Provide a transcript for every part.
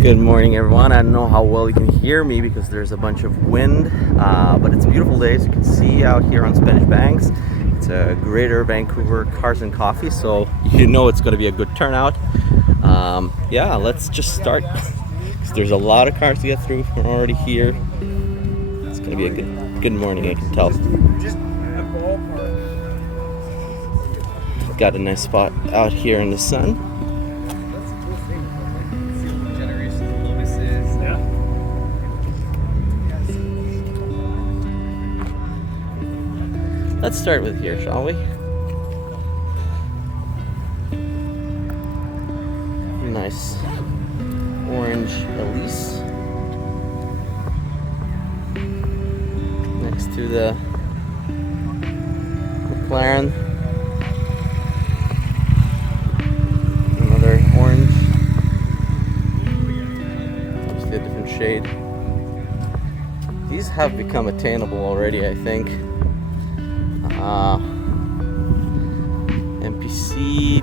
Good morning, everyone. I don't know how well you can hear me because there's a bunch of wind, but it's a beautiful day, as you can see out here on Spanish Banks. It's a Greater Vancouver Cars and Coffee, so you know it's going to be a good turnout. Yeah, let's just start. There's a lot of cars to get through. We're already here. It's going to be a good morning, I can tell. Got a nice spot out here in the sun. Let's start with here, shall we? Nice orange Elise next to the McLaren. Another orange, obviously a different shade. These have become attainable already, I think. MPC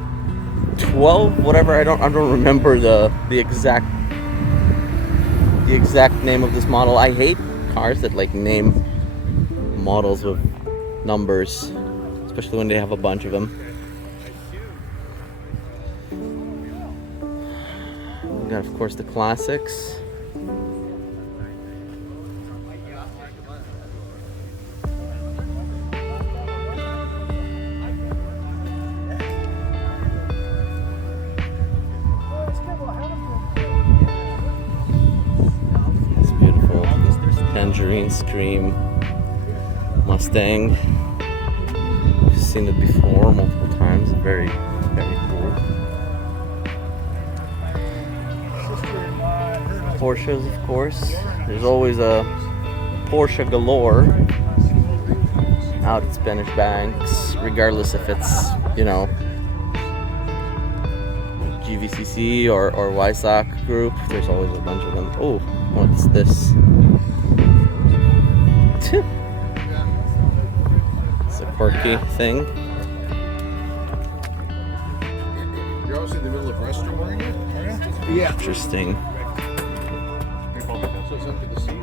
12, whatever. I don't remember the exact name of this model. I hate cars that like name models with numbers, especially when they have a bunch of them. We got, of course, the classics. Tangerine Scream Mustang. I've seen it before multiple times. Very, very cool. Porsches, of course. There's always a Porsche galore out at Spanish Banks, regardless if it's, GVCC or YSAC group. There's always a bunch of them. Oh, what's this? It's a quirky thing. You're also in the middle of restaurant, are you? Yeah. Interesting. So something to see.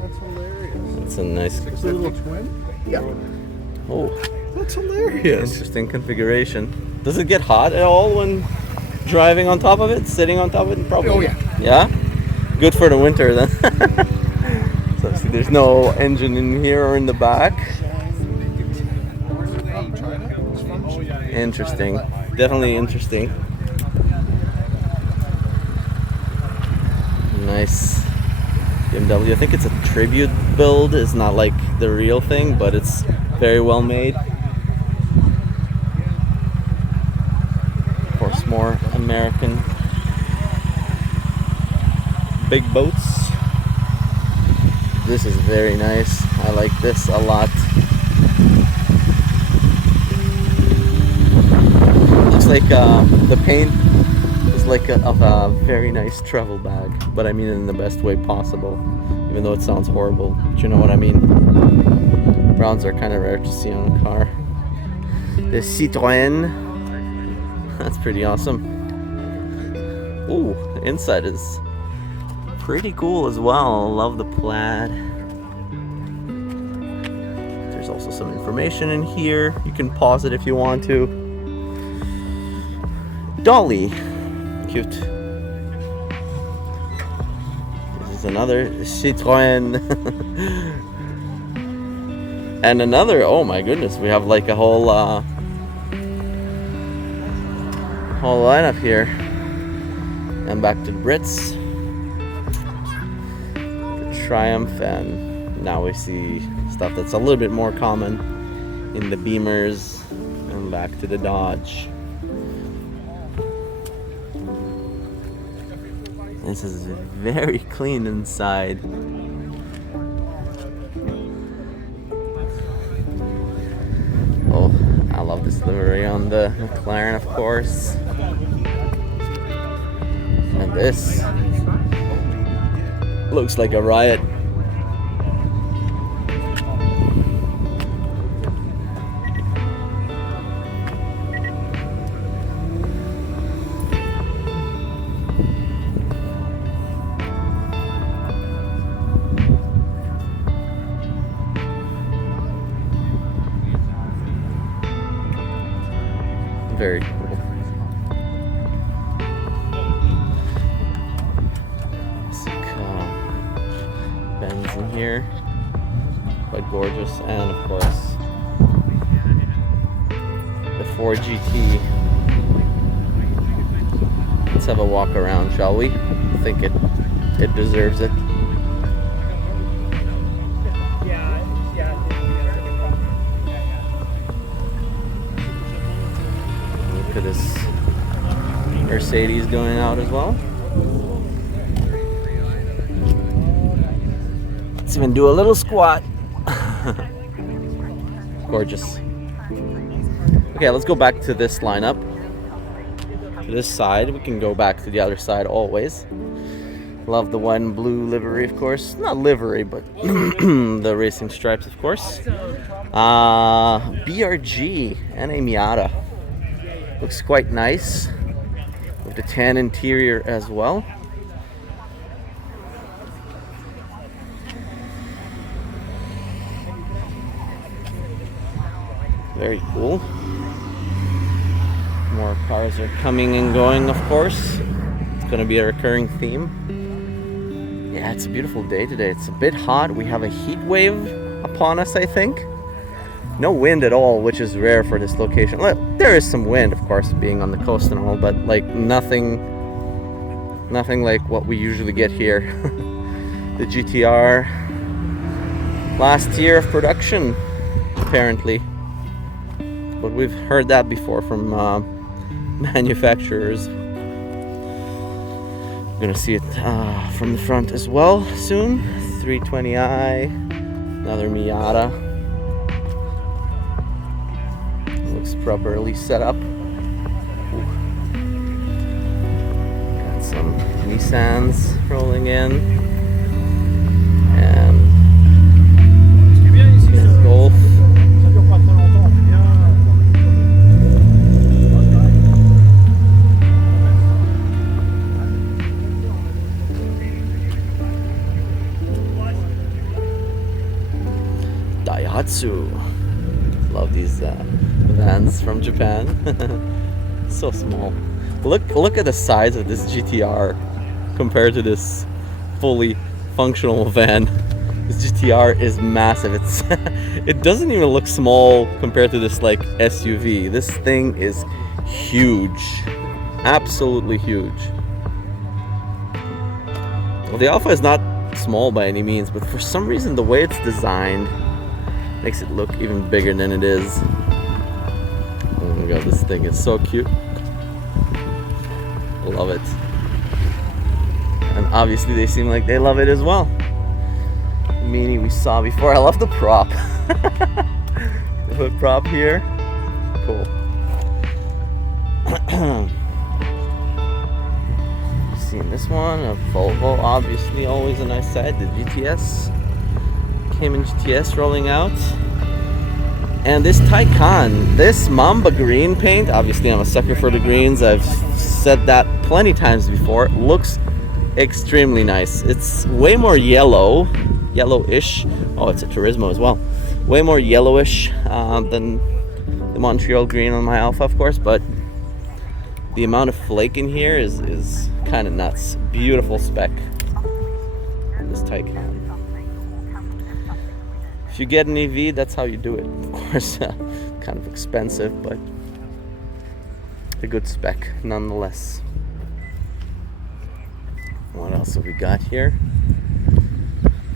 That's hilarious. It's a nice. It's a little twin? Yeah. Oh, that's hilarious. Interesting configuration. Does it get hot at all when driving on top of it? Sitting on top of it? Probably. Oh, yeah. Yeah? Good for the winter then. So see, there's no engine in here or in the back. Interesting. Definitely interesting. Nice BMW. I think it's a tribute build. It's not like the real thing, but it's very well made. Of course, more American big boats. This is very nice. I like this a lot. Looks like the paint is like of a very nice travel bag, but I mean it in the best way possible, even though it sounds horrible, but you know what I mean. Browns are kind of rare to see on a car. The Citroën, that's pretty awesome. Ooh, the inside is pretty cool as well. Love the plaid. There's also some information in here. You can pause it if you want to. Dolly. Cute. This is another Citroën. And another, oh my goodness, we have like a whole lineup here. And back to Brits. Triumph, and now we see stuff that's a little bit more common in the Beamers, and back to the Dodge. This is very clean inside. Oh, I love this livery on the McLaren, of course. And this looks like a riot. very cool. Bends in here, quite gorgeous, and of course the Ford GT. Let's have a walk around, shall we? I think it deserves it. Look at this Mercedes going out as well. Let's even do a little squat. Gorgeous. Okay, let's go back to this lineup. To this side, we can go back to the other side always. Love the one blue livery, of course. Not livery, but the racing stripes, of course. BRG and a Miata. Looks quite nice with the tan interior as well. Very cool. More cars are coming and going, of course. It's going to be a recurring theme. Yeah, it's a beautiful day today. It's a bit hot. We have a heat wave upon us, I think. No wind at all, which is rare for this location. There is some wind, of course, being on the coast and all, but like nothing like what we usually get here. The GTR, last year of production, apparently. But we've heard that before from manufacturers. We're gonna see it from the front as well soon. 320i, another Miata. Looks properly set up. Ooh. Got some Nissans rolling in. And Golf. Daihatsu. Love these vans from Japan. So small. Look at the size of this GTR compared to this fully functional van. This GTR is massive. It doesn't even look small compared to this like SUV. This thing is huge. Absolutely huge. Well, the Alpha is not small by any means, but for some reason the way it's designed makes it look even bigger than it is. Oh my god, this thing is so cute. Love it. And obviously they seem like they love it as well. The Mini we saw before. I love the prop. The hood prop here. Cool. Seen this one, a Volvo, obviously always a nice side. The GTS. Cayman GTS rolling out. And this Taycan, this Mamba green paint, obviously I'm a sucker for the greens, I've said that plenty times before, looks extremely nice. It's way more yellowish, oh it's a Turismo as well, way more yellowish than the Montreal green on my Alpha, of course, but the amount of flake in here is kind of nuts. Beautiful spec on this Taycan. If you get an EV, that's how you do it. Of course, kind of expensive, but a good spec nonetheless. What else have we got here?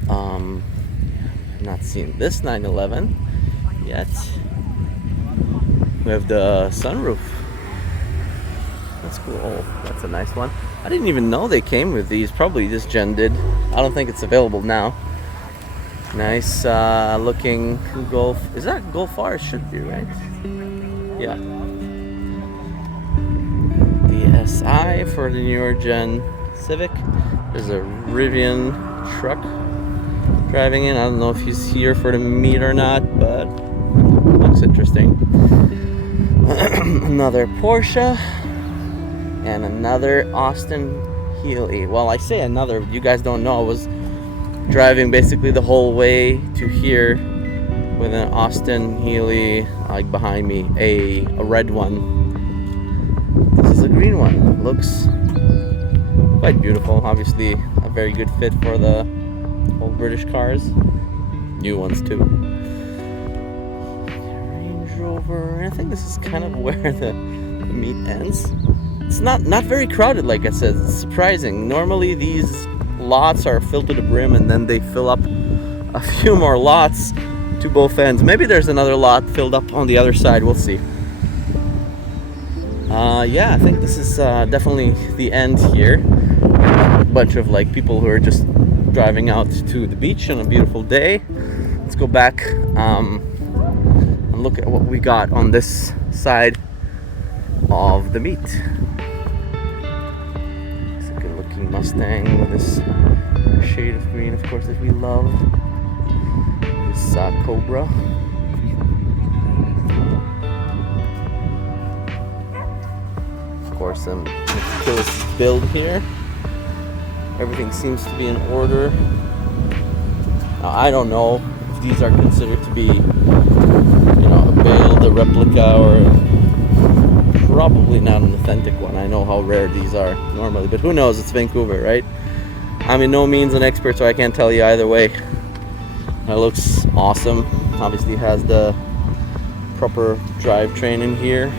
Not seen this 911 yet. We have the sunroof. That's cool. Oh, that's a nice one. I didn't even know they came with these. Probably this gen did. I don't think it's available now. Nice looking Golf. Is that Golf R? It should be, right? Yeah. The SI for the newer gen Civic. There's a Rivian truck driving in. I don't know if he's here for the meet or not, but looks interesting. Another Porsche and another Austin Healey. Well, I say another. You guys don't know. I was driving basically the whole way to here with an Austin Healey like behind me, a red one. one. Looks quite beautiful. Obviously, a very good fit for the old British cars. New ones too. Range Rover. I think this is kind of where the meet ends. It's not very crowded, like I said. It's surprising. Normally these lots are filled to the brim and then they fill up a few more lots to both ends. Maybe there's another lot filled up on the other side. We'll see. Yeah, I think this is definitely the end here. A bunch of like people who are just driving out to the beach on a beautiful day. Let's go back and look at what we got on this side of the meet. It's a good looking Mustang with this shade of green, of course, that we love. This Cobra. Of course, some meticulous build here. Everything seems to be in order. I don't know if these are considered to be, you know, a build, a replica, or probably not an authentic one. I know how rare these are normally, but who knows? It's Vancouver, right? I'm in no means an expert, so I can't tell you either way. It looks awesome. Obviously has the proper drivetrain in here.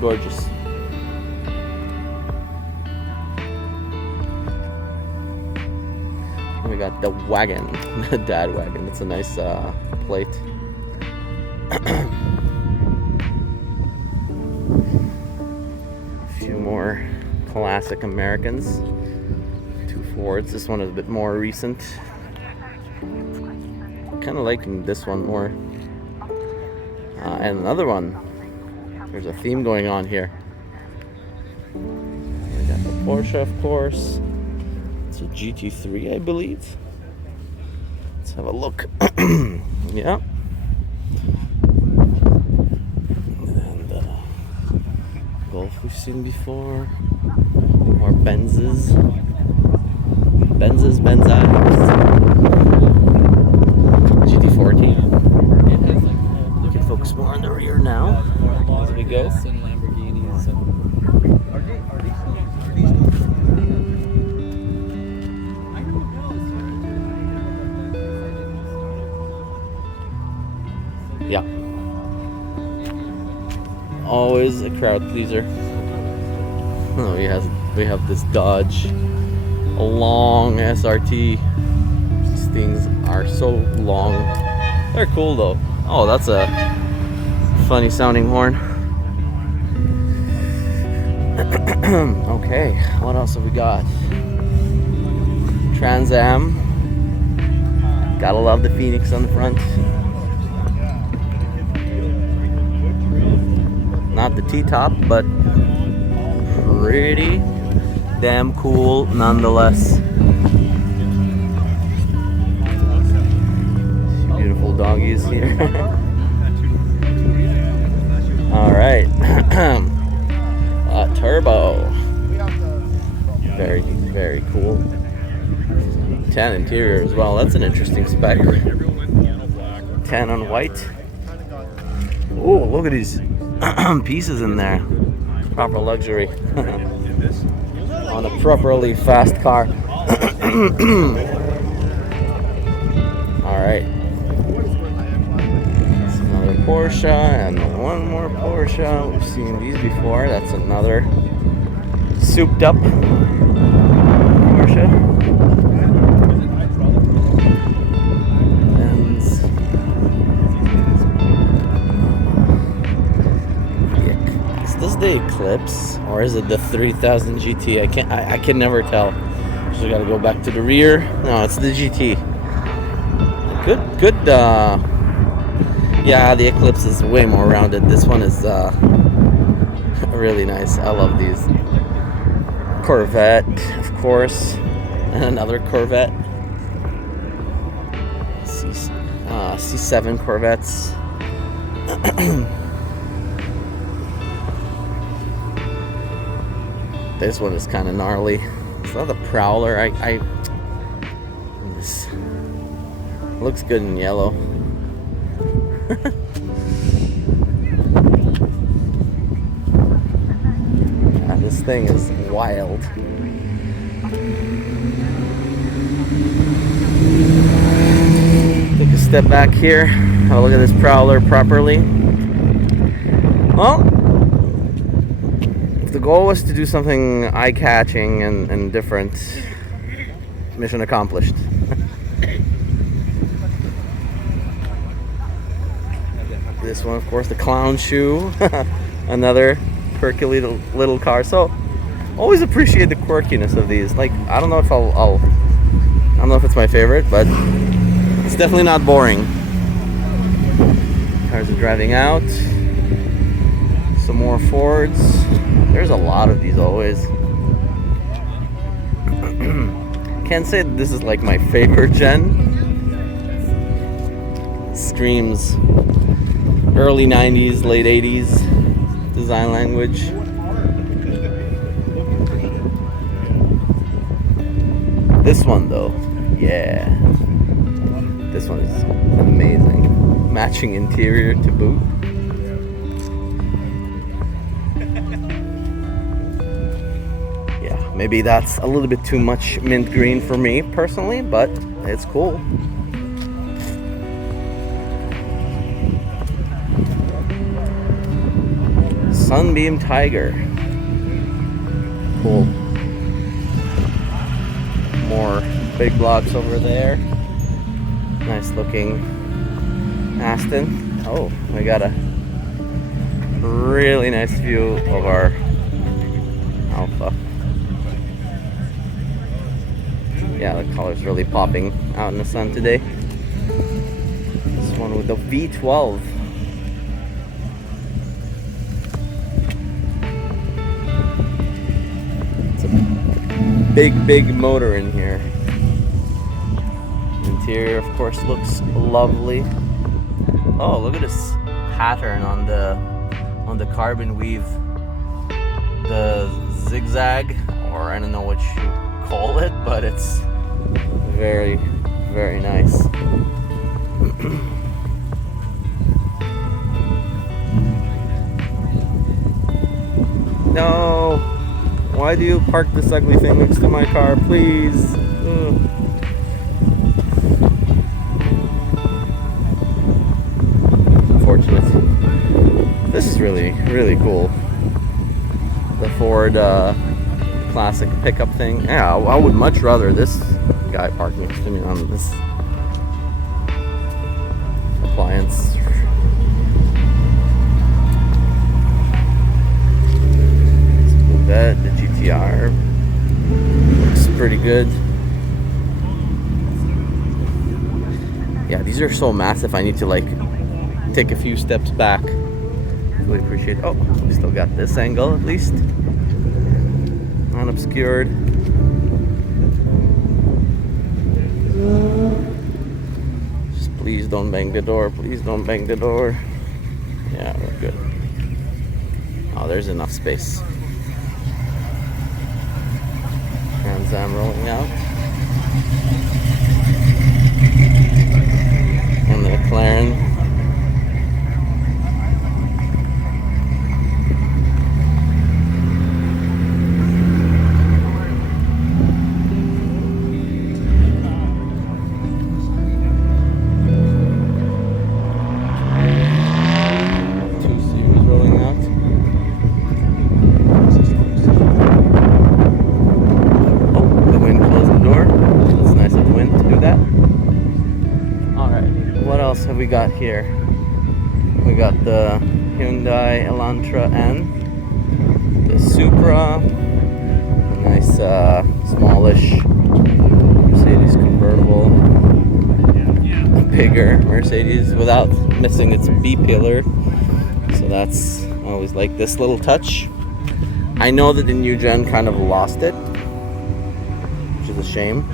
Gorgeous. And we got the wagon, the dad wagon. It's a nice plate. A few more classic Americans. Two Fords. This one is a bit more recent. Kind of liking this one more. And another one. There's a theme going on here. We got the Porsche, of course. It's a GT3, I believe. Let's have a look. Yeah. And Golf we've seen before. More Benzes. Benzes. GT14. You can focus more on the rear now. As we go. And Lamborghinis and yeah. Always a crowd pleaser. Oh, we have this Dodge, a long SRT. These things are so long. They're cool though. Oh, that's a funny sounding horn. Okay, what else have we got? Trans Am. Gotta love the Phoenix on the front. Not the T-top, but pretty damn cool nonetheless. Beautiful doggies here. All right. Turbo. Very, very cool. Tan interior as well. That's an interesting spec. Tan on white. Oh, look at these pieces in there. Proper luxury. On a properly fast car. All right. Porsche and one more Porsche. We've seen these before. That's another souped up Porsche. And is this the Eclipse or is it the 3000 GT? I can never tell. So we gotta go back to the rear. No, it's the GT. Good. Yeah, the Eclipse is way more rounded. This one is really nice. I love these. Corvette, of course, and another Corvette. C7 Corvettes. This one is kind of gnarly. It's not the Prowler. This looks good in yellow. thing is wild. Take a step back here. I'll look at this Prowler properly. Well, if the goal was to do something eye-catching and different, mission accomplished. This one, of course, the clown shoe. Another quirky little car. So, always appreciate the quirkiness of these. Like, I don't know if I don't know if it's my favorite, but it's definitely not boring. Cars are driving out. Some more Fords. There's a lot of these always. Can't say that this is like my favorite gen. Screams early 90s, late 80s design language. This one though, yeah. This one is amazing. Matching interior to boot. Yeah, maybe that's a little bit too much mint green for me personally, but it's cool. Sunbeam Tiger. Cool. More big blocks over there. Nice looking Aston. Oh, we got a really nice view of our Alpha. Yeah, the color's really popping out in the sun today. This one with the V12. Big motor in here. Interior, of course, looks lovely. Oh, look at this pattern on the carbon weave. The zigzag, or I don't know what you call it, but it's very, very nice. No. Why do you park this ugly thing next to my car, please? Ugh. Unfortunate. This is really, really cool. The Ford classic pickup thing. Yeah, I would much rather this guy park next to me on this appliance. The GTR looks pretty good. Yeah, these are so massive. I need to like take a few steps back. Really appreciate it. Oh, we still got this angle at least unobscured. Just please don't bang the door. Please don't bang the door. Yeah, we're good. Oh, there's enough space. Trans Am rolling out. And the McLaren. Have we got here? We got the Hyundai Elantra N, the Supra, a nice smallish Mercedes convertible, a bigger Mercedes without missing its B pillar. So that's, I always like this little touch. I know that the new gen kind of lost it, which is a shame.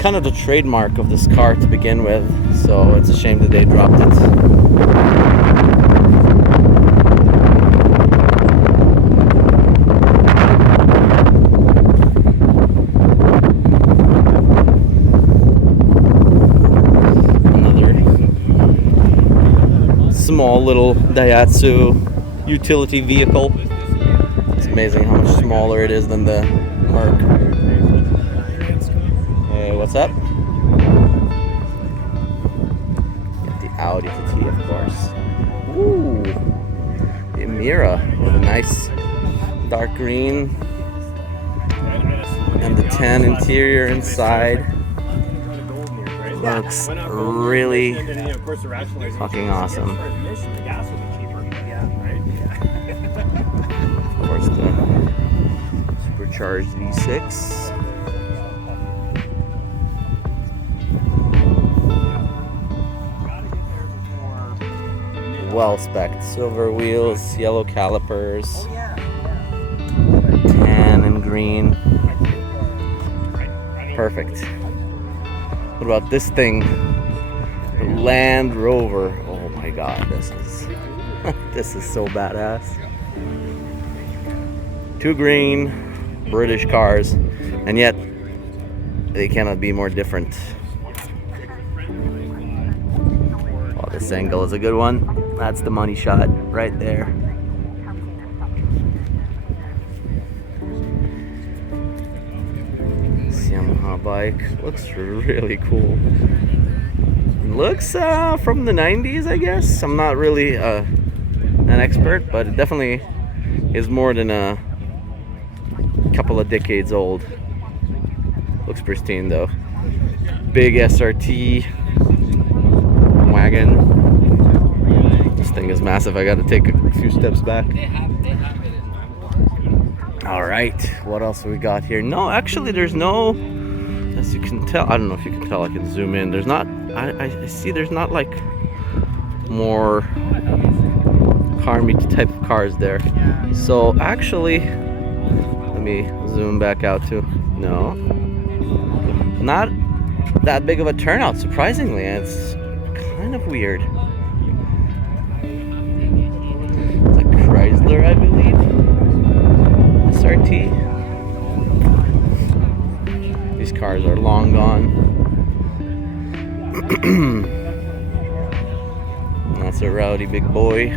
Kind of the trademark of this car to begin with, so it's a shame that they dropped it. small little Daihatsu utility vehicle. It's amazing how much smaller it is than the Merc. Hey, what's up? Get the Audi TT, of course. Ooh, the Emira with a nice dark green and the tan interior inside. Looks really fucking awesome. Of course, the supercharged V6. Well spec'd silver wheels, yellow calipers, tan and green. Perfect. What about this thing? The Land Rover. Oh my god, this is this is so badass. Two green British cars, and yet they cannot be more different. Oh, this angle is a good one. That's the money shot right there. This Yamaha bike looks really cool. Looks from the 90s, I guess. I'm not really an expert, but it definitely is more than a couple of decades old. Looks pristine though. Big SRT wagon. This thing is massive. I got to take a few steps back. All right, what else have we got here? No, actually, there's no. As you can tell, I don't know if you can tell. I can zoom in. There's not. I see. There's not like more car meet type of cars there. So actually, let me zoom back out too. No, not that big of a turnout. Surprisingly, it's kind of weird. It's a Chrysler, I believe. SRT. These cars are long gone. That's a rowdy big boy.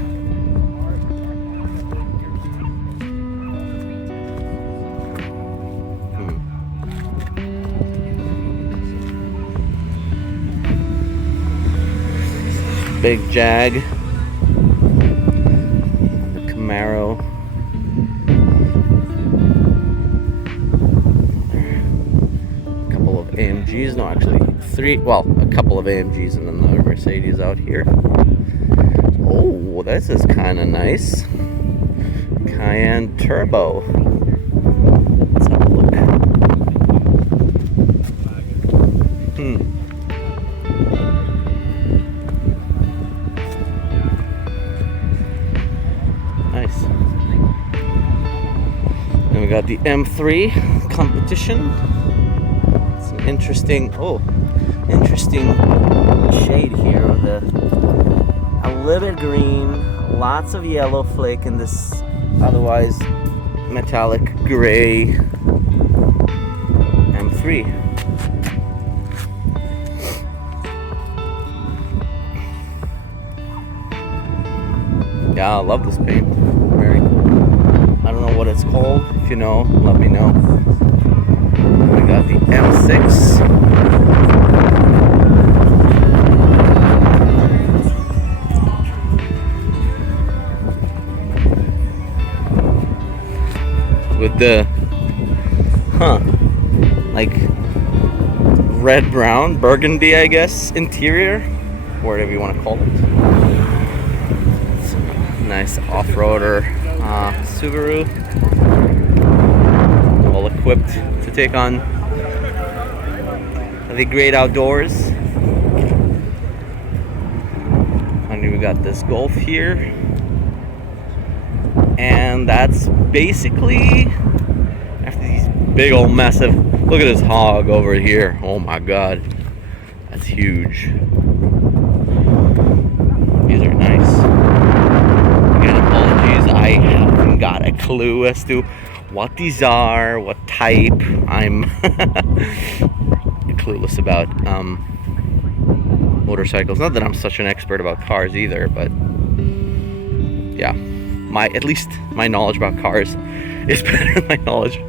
Big Jag. The Camaro. AMGs, no, actually three, well, a couple of AMGs and another Mercedes out here. Oh, this is kind of nice. Cayenne Turbo. Let's have a look. Nice. Then we got the M3 Competition. Interesting shade here with a little bit green, lots of yellow flake in this otherwise metallic gray M3. Yeah, I love this paint. Very cool. I don't know what it's called. If you know, let me know. We got the M6. With the, like red, brown, burgundy, I guess, interior, whatever you want to call it. It's a nice off-roader Subaru. All equipped to take on the great outdoors. And we got this Golf here, and that's basically after these big old massive. Look at this hog over here. Oh my god, that's huge. These are nice. Again, apologies, I haven't got a clue as to what these are, what type. I'm clueless about motorcycles. Not that I'm such an expert about cars either, but yeah, at least my knowledge about cars is better than my knowledge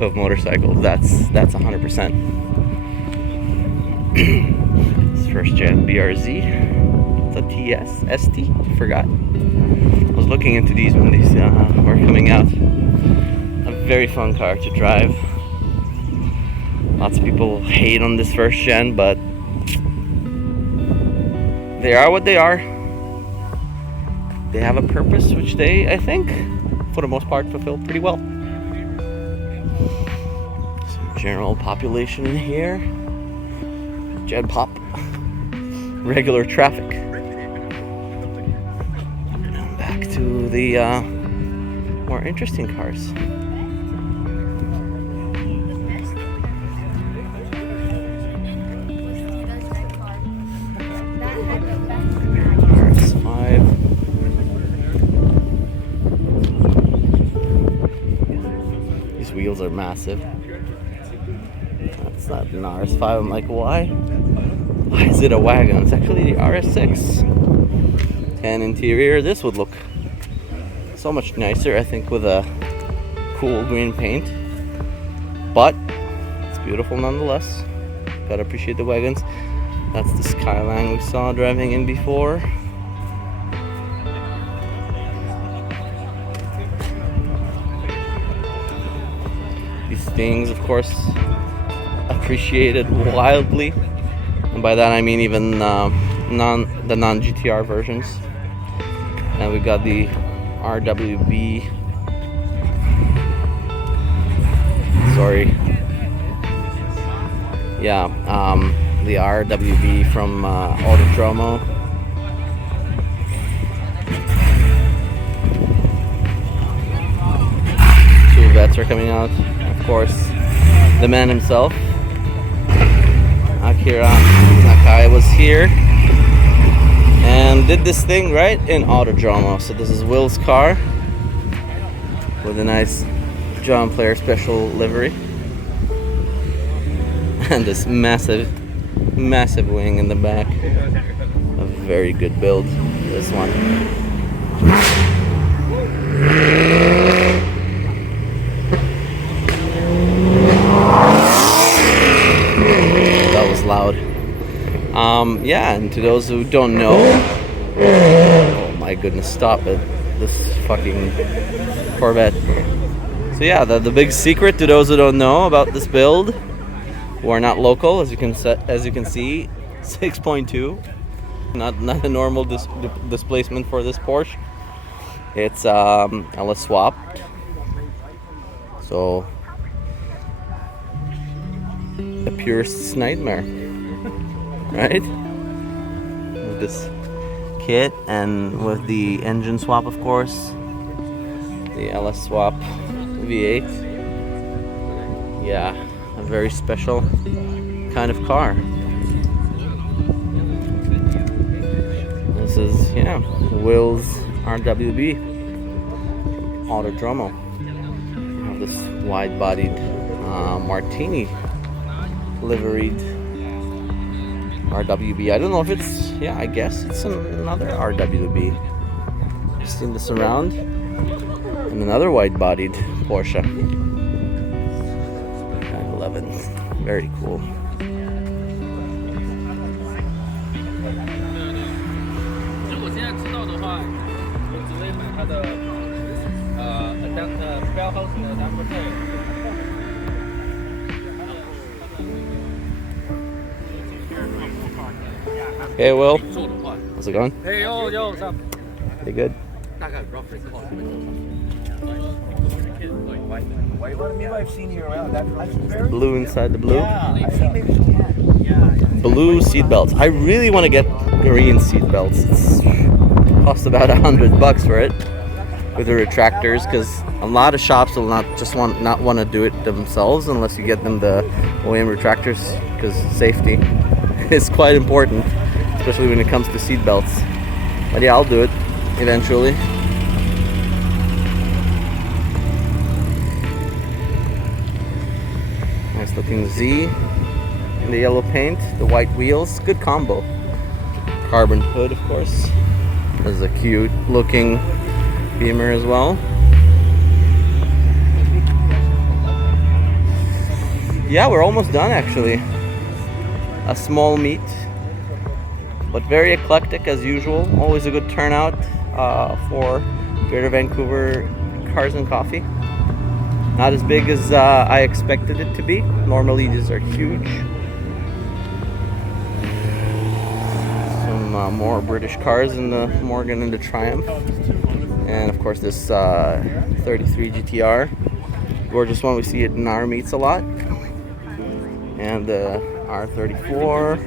of motorcycles. That's 100%. This first gen BRZ. It's a TS, ST, forgot. I was looking into these when these were coming out. A very fun car to drive. Lots of people hate on this first gen, but they are what they are. They have a purpose, which they, I think, for the most part, fulfill pretty well. Some general population in here. Gen pop. Regular traffic. And back to the more interesting cars. Wheels are massive. That's not an RS5. I'm like, why is it a wagon? It's actually the RS6. 10 interior. This would look so much nicer, I think, with a cool green paint. But it's beautiful nonetheless. Gotta appreciate the wagons. That's the Skyline we saw driving in before. These things, of course, appreciated wildly, and by that I mean even the non-GTR versions. And we got the RWB. Sorry. Yeah, the RWB from Autodromo. Two vets are coming out. Of course, the man himself, Akira Nakai, was here and did this thing right in Autodromo. So this is Will's car with a nice John Player special livery and this massive wing in the back. A very good build, this one. That was loud. Yeah, and to those who don't know, oh my goodness, stop it, this fucking Corvette. So yeah, the big secret to those who don't know about this build, who are not local, as you can see, 6.2, not a normal displacement for this Porsche. It's LS swapped, so a purist's nightmare, right? With this kit and with the engine swap, of course, the LS swap V8. Yeah, a very special kind of car. This is, yeah, Will's RWB Autodromo. We have this wide-bodied Martini liveried RWB. I don't know if it's, yeah, I guess it's another RWB. I've seen this around. And another wide-bodied Porsche 911. Very cool. Hey, Will. How's it going? Hey, yo, what's up? Pretty good. I've seen you around. That's very Blue inside the blue. Yeah, I see maybe yeah. Blue seat belts. I really want to get green seat belts. It's cost about $100 for it with the retractors, because a lot of shops will not want to do it themselves unless you get them the OEM retractors, because safety is quite important, especially when it comes to seat belts. But yeah, I'll do it eventually. Nice looking Z in the yellow paint, the white wheels, good combo. Carbon hood, of course. This is a cute looking Beamer as well. Yeah, we're almost done actually. A small meet, but very eclectic as usual. Always a good turnout for Greater Vancouver Cars and Coffee. Not as big as I expected it to be. Normally these are huge. Some more British cars in the Morgan and the Triumph. And of course this 33 GTR. Gorgeous one, we see it in our meets a lot. And the R34.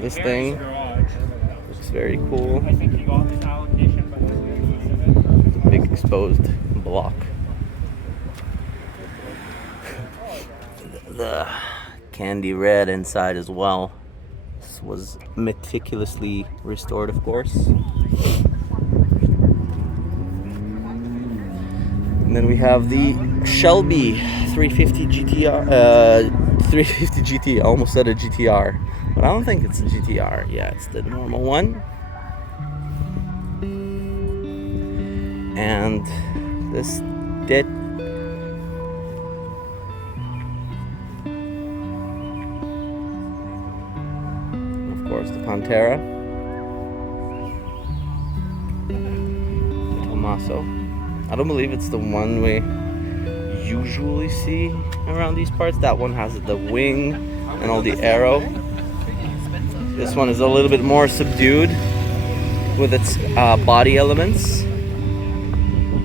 This thing looks very cool. It's a big exposed block. The candy red inside as well. This was meticulously restored, of course. And then we have the Shelby 350 GTR, 350 GT. I almost said a GTR, but I don't think it's a GTR. Yeah, it's the normal one. And this did. Of course, the Pantera. Tommaso. I don't believe it's the one we usually see around these parts. That one has the wing and all the arrow. This one is a little bit more subdued with its body elements.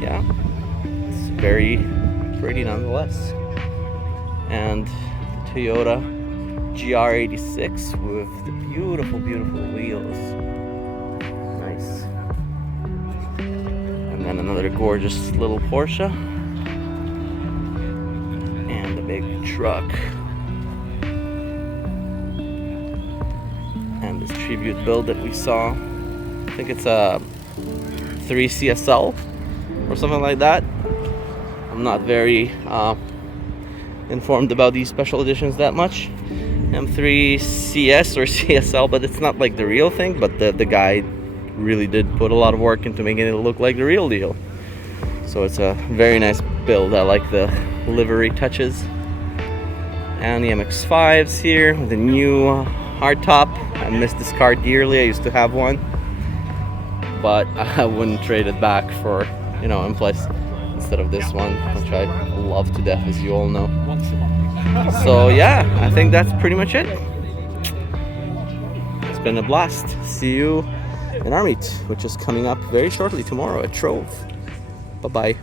Yeah, it's very pretty nonetheless. And the Toyota GR86 with the beautiful, beautiful wheels. Nice. And then another gorgeous little Porsche. And a big truck. And this tribute build that we saw. I think it's a 3 CSL or something like that. I'm not very informed about these special editions that much. M3 CS or CSL, but it's not like the real thing, but the guy really did put a lot of work into making it look like the real deal. So it's a very nice build. I like the livery touches. And the MX-5s here with the new hardtop. I miss this car dearly. I used to have one, but I wouldn't trade it back for, you know, M Plus instead of this one, which I love to death, as you all know. So yeah, I think that's pretty much it. It's been a blast. See you in our meet, which is coming up very shortly tomorrow at Trove. Bye bye.